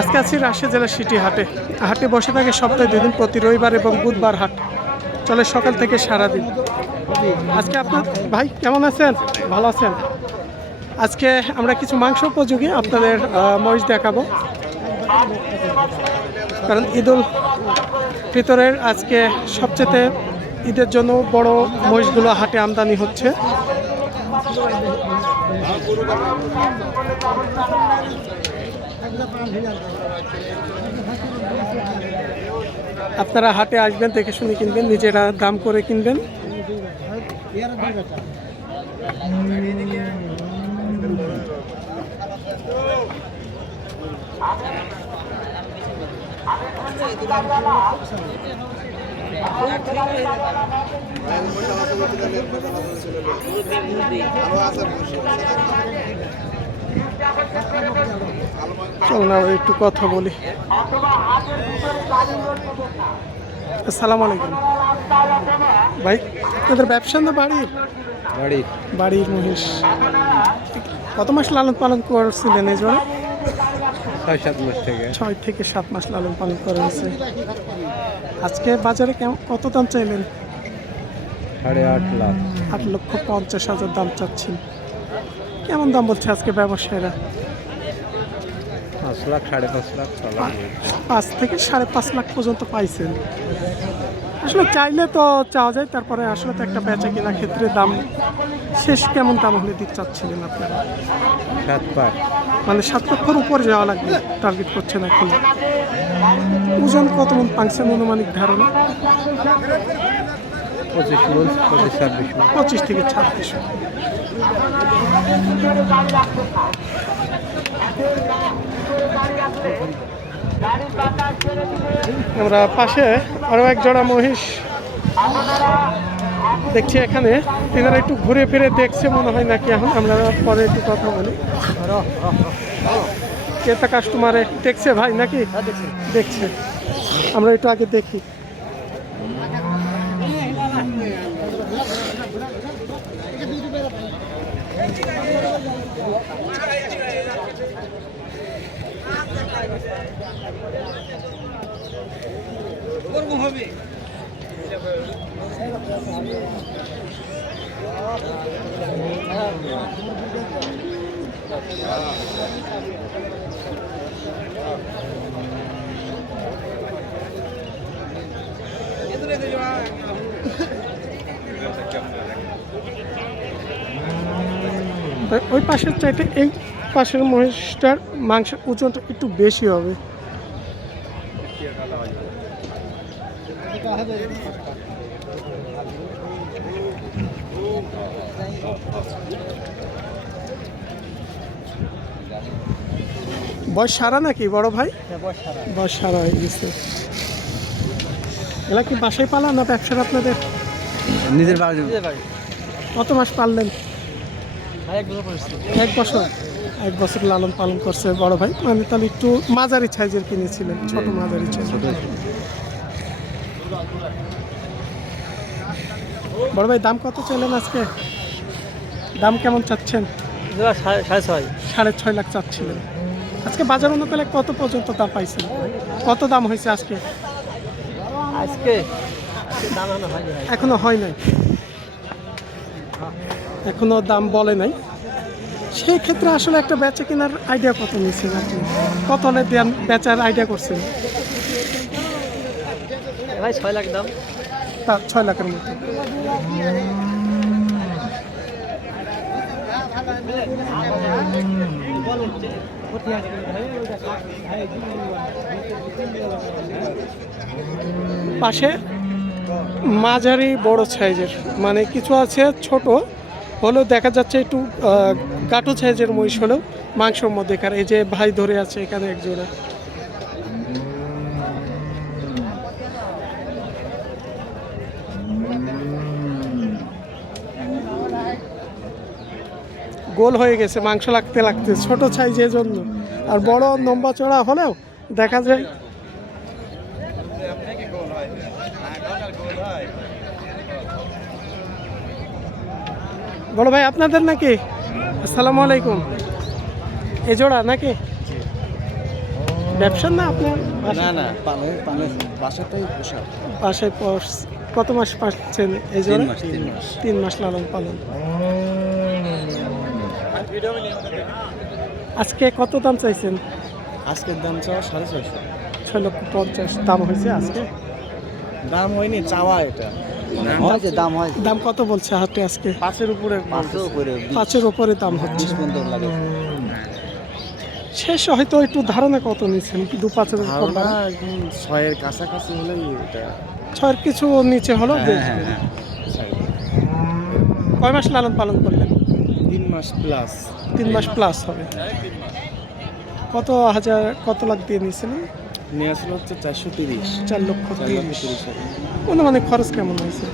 আজকে আছি রাজশাহী জেলার সিটি হাটে। হাটে বসে থাকে সপ্তাহে 2 দিন, প্রতি রবিবার এবং বুধবার হাট চলে সকাল থেকে সারাদিন। আজকে আপনার ভাই কেমন আছেন? ভালো আছেন? আজকে আমরা কিছু মাংস উপযোগী আপনাদের মহিষ দেখাবো, কারণ ঈদুল ফিতরের আজকে সবচেয়ে ঈদের জন্য বড় মহিষগুলো হাটে আমদানি হচ্ছে। আপনারা হাটে আসবেন, দেখে শুনে কিনবেন, নিজেরা দাম করে কিনবেন। চলুন আমরা একটু কথা বলি। আসসালামু আলাইকুম ভাই, আপনাদের ব্যবসা না বাড়ির? বাড়ির মহিষ। কত মাস লালন পালন করছিলেন এই জন্য? 6-7 মাস থেকে। 6 থেকে 7 মাস লালন পালন করা হয়েছে। আজকে বাজারে কত দাম চাইলেন? 8.5 লাখ। 8,50,000 দাম চাচ্ছেন। কেমন দাম বলছে আজকে ব্যবসায়ীরা? 5 লাখ, 5.5 লাখ। 5 থেকে 5.5 লাখ পর্যন্ত পাইছেন। আসলে চাইলে তো চাওয়া যায়, তারপরে আসলে তো একটা বেচা কেনা ক্ষেত্রে দাম শেষ কেমন দাম হলে দিতে চাচ্ছিলেন আপনারা? 7 মানে 7 লক্ষের উপরে যাওয়া লাগবে টার্গেট করছেন এখন। ওজন কত মন পাংছেন অনুমানিক ধারণা? 25 থেকে 26। আমরা পাশে আরো এক জোড়া মহিষ দেখছি এখানে। এনারা একটু ঘুরে ফিরে দেখছে মনে হয় নাকি, এখন আমরা পরে একটু কথা বলি। ক্রেতা কাস্টমারে দেখছে ভাই নাকি? দেখছে, আমরা একটু আগে দেখি। ওই পাশের চাইতে এই পাশের মহিষটার মাংসের ওজনটা একটু বেশি হবে। বয়স সারা নাকি বড় ভাই? বয়স সারা হয়ে গেছে। এলা কি বাসায় পালা না ব্যবসার আপনাদের? নিজের বাড়ি। কত মাস পাললেন? 1 বছর। 1 বছর লালন পালন করছে বড় ভাই। মানে তাহলে একটু মাঝারি সাইজের কিনেছিলেন, ছোট মাঝারি সাইজ। বড় ভাই দাম কত চাইলেন আজকে? দাম কেমন চাচ্ছেন? 6.5 লাখ চাচ্ছিলেন। আজকে বাজার অনুকূলে কত পর্যন্ত দাম পাইছেন? কত দাম হয়েছে আজকে? এখনো হয় নাই, এখনো দাম বলে নাই। সেই ক্ষেত্রে আসলে একটা বেচা কেনার আইডিয়া কত নিচ্ছেন আপনি? কত হলে বেচার আইডিয়া করছেন? 6 লাখ দাম। 6 লাখের মতো। পাশে মাঝারি বড় সাইজের, মানে কিছু আছে ছোট হলেও দেখা যাচ্ছে একটু গাটো সাইজের মহিষ হলেও মাংসের মধ্যেকার। এই যে ভাই ধরে আছে এখানে একজোড়া। গোল হয়ে গেছে, মাংস লাগতে লাগতে ছোট সাইজের জন্য। আর বড় লম্বা চড়া হলেও দেখা যায় বড় ভাই আপনাদের নাকি? আসসালামু আলাইকুম। এ জোড়া নাকি ব্যবসা না আপনার? না না বাসাটাই পোষা। বাসায় কত মাস পাচ্ছেন এই জোড়া? 3 মাস। 3 মাস লালন পালন। আজকে কত দাম চাইছেন? আজকের দাম চাওয়া 650। 6,50,000 দাম হয়েছে আজকে? দাম হয়নি, চাওয়া এটা। দাম হয়। দাম কত বলছে হাটে আজকে? 5-এর উপরে। 5-এর উপরে দাম হচ্ছে। 20 লাগে। শেষ হয়তো একটু ধারণা কত নিচ্ছেন? 2-5-এর কম? 6-এর কাছাকাছি হলেই এটা। 6-এর কিছু নিচে হলো বেশি। কয় মাস লালন পালন করলেন? 3 মাস প্লাস। 3 মাস প্লাস হবে। কত লাখ দিয়ে নিয়েছিলেন? নিয়ে আসলে হচ্ছে 430। 4,30,000। মানে খরচ কেমন হয়েছে?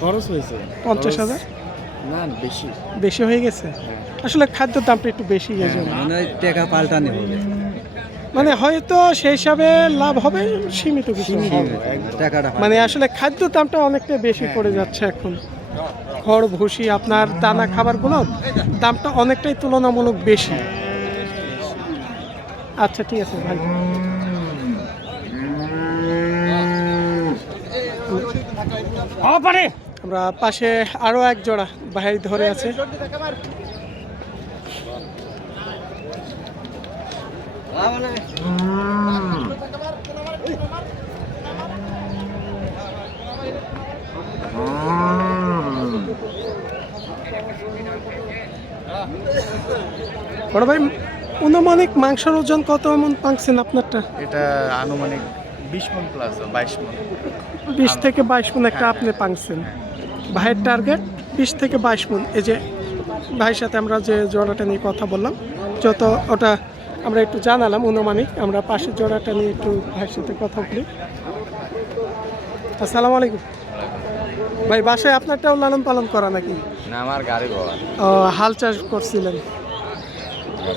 খরচ হয়েছে 50,000? না, বেশি। বেশি হয়ে গেছে আসলে, খাদ্যের দামটা একটু বেশি এই জন্য। মানে টাকা পাল্টানি হবে, মানে হয়তো সেই হিসাবে লাভ হবে সীমিত কিছু, টাকাটা মানে আসলে খাদ্যের দামটা অনেকটা বেশি পড়ে যাচ্ছে এখন। খড় ভুসি আপনার দানা খাবারগুলোর দামটা অনেকটাই তুলনামূলক বেশি। আচ্ছা ঠিক আছে ভাই। আমরা পাশে আরো এক জোড়া ভাই ধরে আছে। বড় ভাই অনুমানিক মাংসের ওজন কত এমন পাচ্ছেন আপনারটা? এটা আনুমানিক 20 মণ প্লাস, 22 মণ। 20 থেকে 22 মণ একটা আপনি পাচ্ছেন। ভাইয়ের টার্গেট 20 থেকে 22 মণ। এই যে ভাইয়ের সাথে আমরা যে জোড়াটা নিয়ে কথা বললাম, যত ওটা আমরা একটু জানালাম অনুমানিক। আমরা পাশের জোড়াটা নিয়ে একটু ভাইয়ের সাথে কথা বলি। আসসালামু আলাইকুম ভাই। বাসায় আপনারটাও লালন পালন করা নাকি? না, আমার গাড়ি বাবা। হাল চাষ করছিলেন,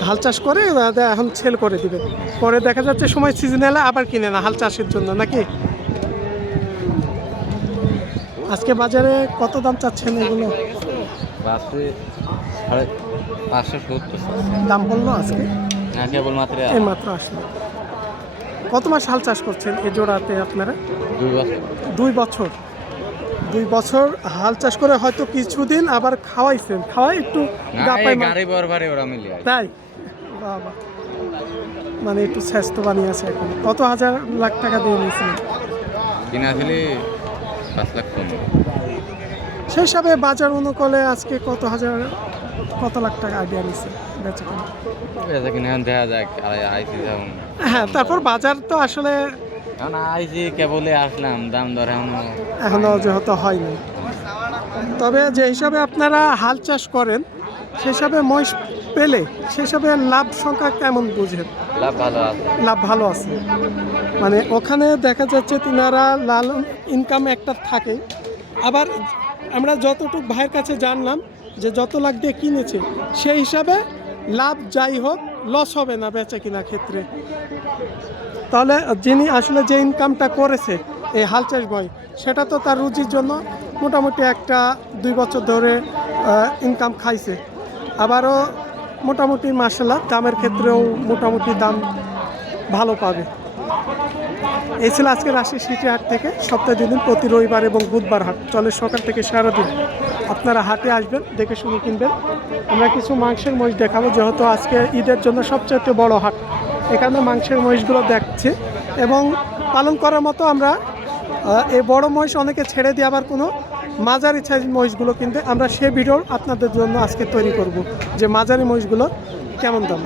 হাল চাষ করে এখন সেল করে দিবেন, পরে দেখা যাচ্ছে সময় সিজন এলে আবার কিনে না হাল চাষের জন্য নাকি? আজকে বাজারে কত দাম চাচ্ছেন এগুলো? 570 দাম বললো আজকে? না, কেবল মাত্র এই মাত্র আসলো। কত মাস হাল চাষ করছেন এই জোড়াতে আপনারা? 2 বছর। 2 বছর। 2 বছর হাল চাষ করে হয়তো কিছুদিন আবার খাওয়াইছেন, খাওয়াই একটু গাড়ি বরবারে ওরা মিলে। তাই বাবা, মানে একটু স্বাস্থ্য বানিয়ে আছে এখন। কত লাখ টাকা দিয়ে নিয়েছিলেন? কিনা ফেলে 5 লাখ কম। সেই হিসাবে বাজার অনুকূলে আজকে কত লাখ টাকা আইডিয়া নিচ্ছে বেচা কেনা? বেচা কিনা এখন দেখা যাক। আইসি যেমন। হ্যাঁ, তারপর বাজার তো আসলে এখন আইসি কেবলে আসলাম, দাম দর এখনো যেহেতু হয়নি। তবে যে হিসাবে আপনারা হাল চাষ করেন সে হিসাবে মহিষ পেলে সে হিসাবে লাভ সংখ্যা কেমন বুঝেন? লাভ ভালো আছে। লাভ ভালো আছে, মানে ওখানে দেখা যাচ্ছে তিনারা লাল ইনকাম একটা থাকে। আবার আমরা যতটুকু ভাইয়ের কাছে জানলাম যে যত লাখ দিয়ে কিনেছে সেই হিসাবে লাভ যাই হোক লস হবে না বেচা কিনা ক্ষেত্রে। তাহলে যিনি আসলে যে ইনকামটা করেছে এই হাল চাষ বয়, সেটা তো তার রুজির জন্য মোটামুটি একটা 2 বছর ধরে ইনকাম খাইছে। আবারও মোটামুটি মাসাল্লাহ দামের ক্ষেত্রেও মোটামুটি দাম ভালো পাবে। এই ছিল আজকে রাজশাহী সিটি হাট থেকে সপ্তাহে 2 দিন প্রতি রবিবার এবং বুধবার হাট চলে সকাল থেকে সারাদিন। আপনারা হাটে আসবেন, দেখে শুনে কিনবেন। আমরা কিছু মাংসের মহিষ দেখাবো, যেহেতু আজকে ঈদের জন্য সবচেয়ে বড় হাট, এখানে মাংসের মহিষগুলো দেখছে এবং পালন করার মতো আমরা এই বড় মহিষ অনেকে ছেড়ে দিয়ে আবার কোনো মাঝারি সাইজ মহিষগুলো কিনতে আমরা সে ভিডিও আপনাদের জন্য আজকে তৈরি করব যে মাঝারি মহিষগুলো কেমন দাম।